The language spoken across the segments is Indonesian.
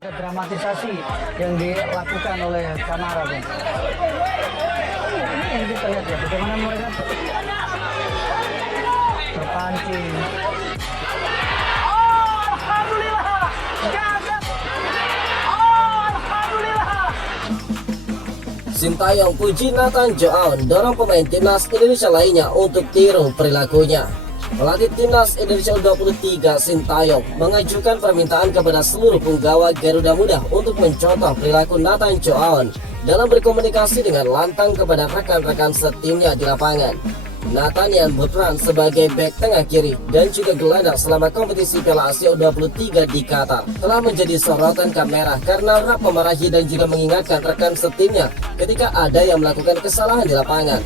Dramatisasi yang dilakukan oleh Kamara, Bang. Ini kita lihat ya, bagaimana mereka terpancing. Alhamdulillah, gagap. Alhamdulillah. Sintayong puji Nathan Joaon dorong pemain timnas Indonesia lainnya untuk tiru perilakunya. Pelatih timnas Indonesia U23 Sintayong mengajukan permintaan kepada seluruh penggawa Garuda Muda untuk mencontoh perilaku Nathan Joaon dalam berkomunikasi dengan lantang kepada rekan-rekan setimnya di lapangan. Nathan yang berperan sebagai bek tengah kiri dan juga gelandang selama kompetisi Piala Asia U23 di Qatar telah menjadi sorotan kamera karena kerap memarahi dan juga mengingatkan rekan setimnya ketika ada yang melakukan kesalahan di lapangan.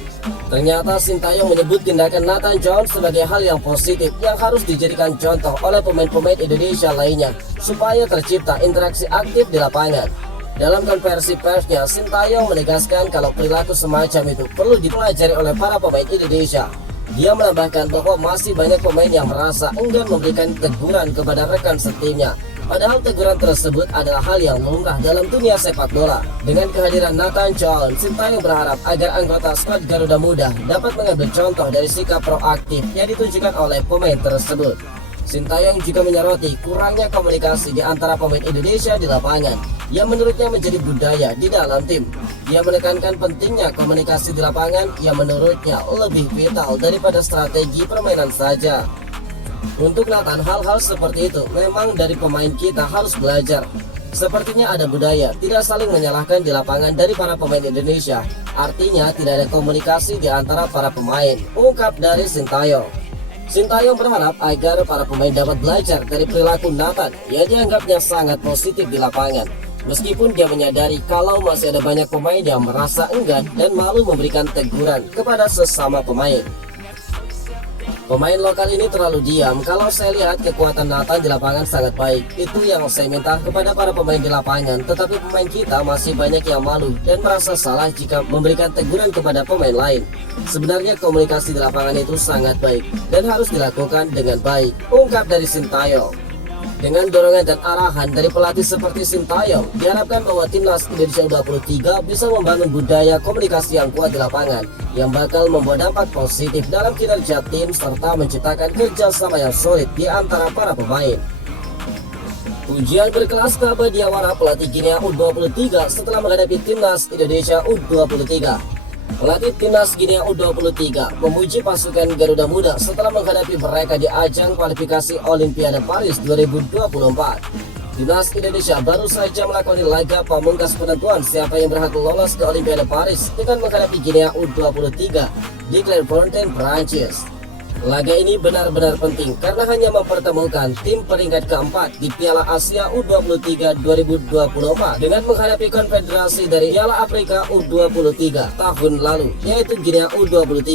Ternyata Sintayong menyebut tindakan Nathan Joaon sebagai hal yang positif yang harus dijadikan contoh oleh pemain-pemain Indonesia lainnya supaya tercipta interaksi aktif di lapangan. Dalam konversi persnya, Sintayong menegaskan kalau perilaku semacam itu perlu dipelajari oleh para pemain Indonesia. Dia menambahkan bahwa masih banyak pemain yang merasa enggan memberikan teguran kepada rekan setimnya. Padahal teguran tersebut adalah hal yang lumrah dalam dunia sepak bola. Dengan kehadiran Nathan Joaon, Sintayong berharap agar anggota skuad Garuda Muda dapat mengambil contoh dari sikap proaktif yang ditunjukkan oleh pemain tersebut. Sintayong juga menyoroti kurangnya komunikasi di antara pemain Indonesia di lapangan yang menurutnya menjadi budaya di dalam tim. Dia menekankan pentingnya komunikasi di lapangan yang menurutnya lebih vital daripada strategi permainan saja. Untuk Nathan, hal-hal seperti itu memang dari pemain kita harus belajar. Sepertinya ada budaya tidak saling menyalahkan di lapangan dari para pemain Indonesia. Artinya tidak ada komunikasi di antara para pemain, ungkap dari Sintayong. Sintayong berharap agar para pemain dapat belajar dari perilaku Nathan yang dianggapnya sangat positif di lapangan. Meskipun dia menyadari kalau masih ada banyak pemain yang merasa enggan dan malu memberikan teguran kepada sesama pemain. Pemain lokal ini terlalu diam. Kalau saya lihat kekuatan Nathan di lapangan sangat baik. Itu yang saya minta kepada para pemain di lapangan. Tetapi pemain kita masih banyak yang malu dan merasa salah jika memberikan teguran kepada pemain lain. Sebenarnya komunikasi di lapangan itu sangat baik dan harus dilakukan dengan baik, ungkap dari Sintayong. Dengan dorongan dan arahan dari pelatih seperti Sintayong, diharapkan bahwa timnas Indonesia U23 bisa membangun budaya komunikasi yang kuat di lapangan yang bakal membawa dampak positif dalam kinerja tim serta menciptakan kerjasama yang solid di antara para pemain. Ujian berkelas keabadiawara pelatih Ginia U23 setelah menghadapi timnas Indonesia U23. Pelatih timnas Ginia U23 memuji pasukan Garuda Muda setelah menghadapi mereka di ajang kualifikasi Olimpiade Paris 2024. Timnas Indonesia baru saja melakoni laga pamungkas penentuan siapa yang berhak lolos ke Olimpiade Paris dengan menghadapi Ginia U23 di Clairefontaine, Prancis. Laga ini benar-benar penting karena hanya mempertemukan tim peringkat keempat di Piala Asia U23 2024 dengan menghadapi konfederasi dari Piala Afrika U23 tahun lalu, yaitu Ginia U23.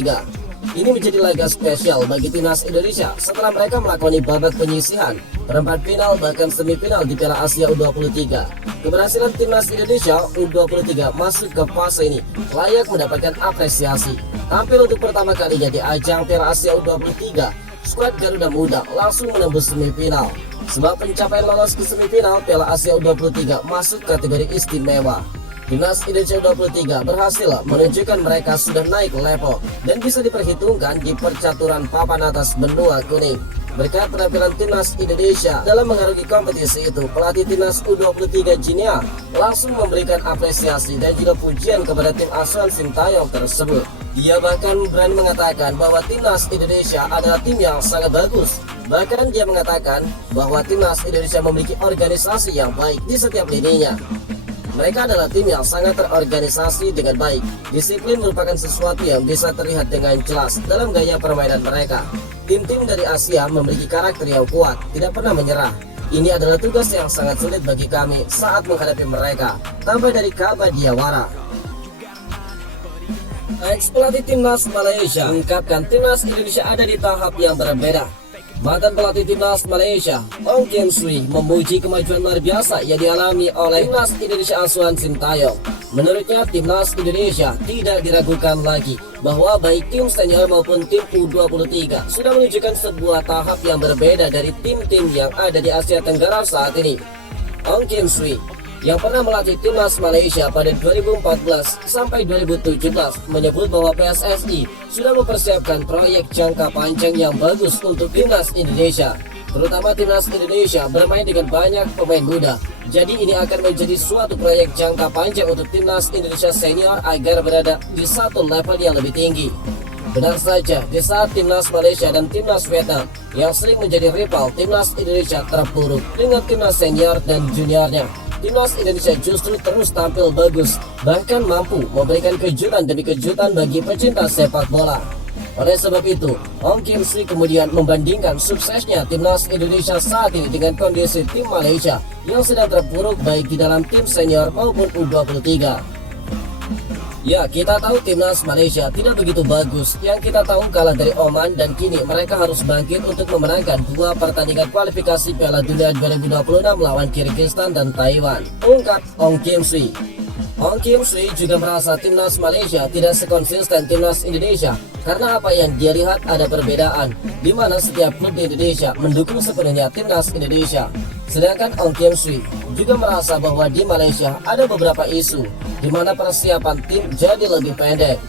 Ini menjadi laga spesial bagi timnas Indonesia setelah mereka melakoni babak penyisihan, perempat final bahkan semifinal di Piala Asia U23. Keberhasilan timnas Indonesia U23 masuk ke fase ini layak mendapatkan apresiasi. Tampil untuk pertama kalinya di ajang Piala Asia U23, skuad Garuda Muda langsung menembus semifinal. Sebab pencapaian lolos ke semifinal Piala Asia U23 masuk kategori istimewa. Timnas Indonesia U23 berhasil menunjukkan mereka sudah naik level dan bisa diperhitungkan di percaturan papan atas benua kuning. Berkat penampilan timnas Indonesia dalam mengarungi kompetisi itu, pelatih timnas U23 Ginia langsung memberikan apresiasi dan juga pujian kepada tim asuhan Sintayong tersebut. Dia bahkan berani mengatakan bahwa timnas Indonesia adalah tim yang sangat bagus. Bahkan dia mengatakan bahwa timnas Indonesia memiliki organisasi yang baik di setiap lininya. Mereka adalah tim yang sangat terorganisasi dengan baik. Disiplin merupakan sesuatu yang bisa terlihat dengan jelas dalam gaya permainan mereka. Tim-tim dari Asia memiliki karakter yang kuat, tidak pernah menyerah. Ini adalah tugas yang sangat sulit bagi kami saat menghadapi mereka. Tambah dari Kabadiawara. Ex-pelatih timnas Malaysia mengungkapkan timnas Indonesia ada di tahap yang berbeda. Mantan pelatih timnas Malaysia, Ong Kian Sui, memuji kemajuan luar biasa yang dialami oleh timnas Indonesia asuhan Sintayong. Menurutnya, timnas Indonesia tidak diragukan lagi bahwa baik tim senior maupun tim U23 sudah menunjukkan sebuah tahap yang berbeda dari tim-tim yang ada di Asia Tenggara saat ini. Ong Kim Sui, yang pernah melatih timnas Malaysia pada 2014 sampai 2017, menyebut bahwa PSSI sudah mempersiapkan proyek jangka panjang yang bagus untuk timnas Indonesia. Terutama timnas Indonesia bermain dengan banyak pemain muda. Jadi ini akan menjadi suatu proyek jangka panjang untuk timnas Indonesia senior agar berada di satu level yang lebih tinggi. Benar saja, di saat timnas Malaysia dan timnas Vietnam yang sering menjadi rival timnas Indonesia terpuruk dengan timnas senior dan juniornya, timnas Indonesia justru terus tampil bagus, bahkan mampu memberikan kejutan demi kejutan bagi pecinta sepak bola. Oleh sebab itu, Ong Kim Sui kemudian membandingkan suksesnya timnas Indonesia saat ini dengan kondisi tim Malaysia yang sedang terpuruk baik di dalam tim senior maupun U23. Ya, kita tahu timnas Malaysia tidak begitu bagus. Yang kita tahu kalah dari Oman dan kini mereka harus bangkit untuk memenangkan 2 pertandingan kualifikasi Piala Dunia 2026 melawan Kyrgyzstan dan Taiwan, ungkap Ong Kim Sui. Ong Kim Sui juga merasa timnas Malaysia tidak sekonsisten timnas Indonesia karena apa yang dia lihat ada perbedaan, di mana setiap klub di Indonesia mendukung sepenuhnya timnas Indonesia. Sedangkan Ong Kim Sui juga merasa bahwa di Malaysia ada beberapa isu di mana persiapan tim jadi lebih pendek.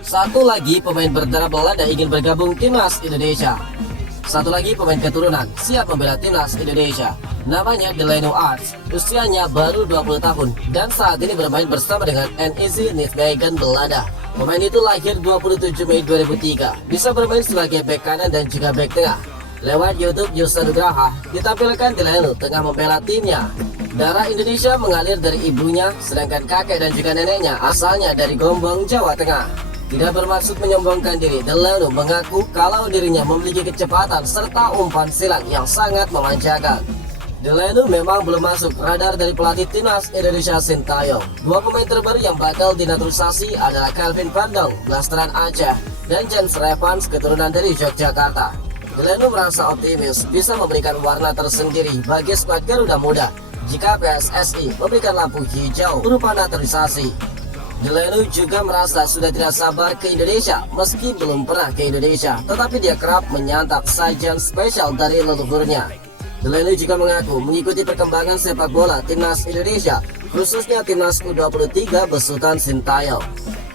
Satu lagi pemain berdarah Belanda ingin bergabung timnas Indonesia. Satu lagi pemain keturunan siap membela timnas Indonesia. Namanya Delano Arts, usianya baru 20 tahun dan saat ini bermain bersama dengan NEC Nijmegen Belanda. Pemain itu lahir 27 Mei 2003, bisa bermain sebagai bek kanan dan juga bek tengah. Lewat YouTube Yusa Nugraha, ditampilkan Delano tengah membela timnya. Darah Indonesia mengalir dari ibunya, sedangkan kakek dan juga neneknya asalnya dari Gombong, Jawa Tengah. Tidak bermaksud menyombongkan diri, Delano mengaku kalau dirinya memiliki kecepatan serta umpan silang yang sangat memanjakan. Delano memang belum masuk radar dari pelatih timnas Indonesia Sintayong. 2 pemain terbaru yang bakal dinaturalisasi adalah Calvin Van Dong, blasteran Aceh, dan James Revans, keturunan dari Yogyakarta. Delano merasa optimis bisa memberikan warna tersendiri bagi skuad Garuda Muda jika PSSI memberikan lampu hijau berupa naturalisasi. Delano juga merasa sudah tidak sabar ke Indonesia meski belum pernah ke Indonesia, tetapi dia kerap menyantap sajian spesial dari leluhurnya. Delano juga mengaku mengikuti perkembangan sepak bola timnas Indonesia, khususnya timnas U23 besutan Sintayong.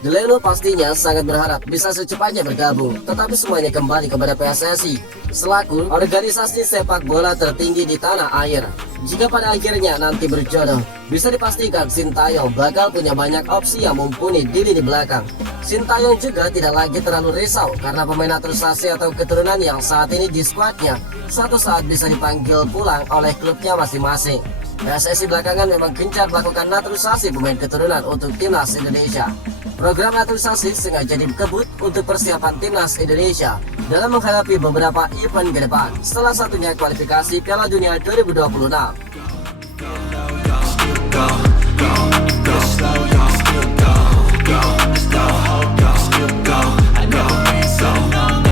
Delano pastinya sangat berharap bisa secepatnya bergabung, tetapi semuanya kembali kepada PSSI selaku organisasi sepak bola tertinggi di tanah air. Jika pada akhirnya nanti berjodoh, bisa dipastikan Sintayong bakal punya banyak opsi yang mumpuni di lini belakang. Sintayong juga tidak lagi terlalu risau karena pemain naturalisasi atau keturunan yang saat ini di skuadnya suatu saat bisa dipanggil pulang oleh klubnya masing-masing. PSSI belakangan memang gencar melakukan naturalisasi pemain keturunan untuk timnas Indonesia. Program naturalisasi sengaja dikebut untuk persiapan timnas Indonesia dalam menghadapi beberapa event ke depan, salah satunya kualifikasi Piala Dunia 2026.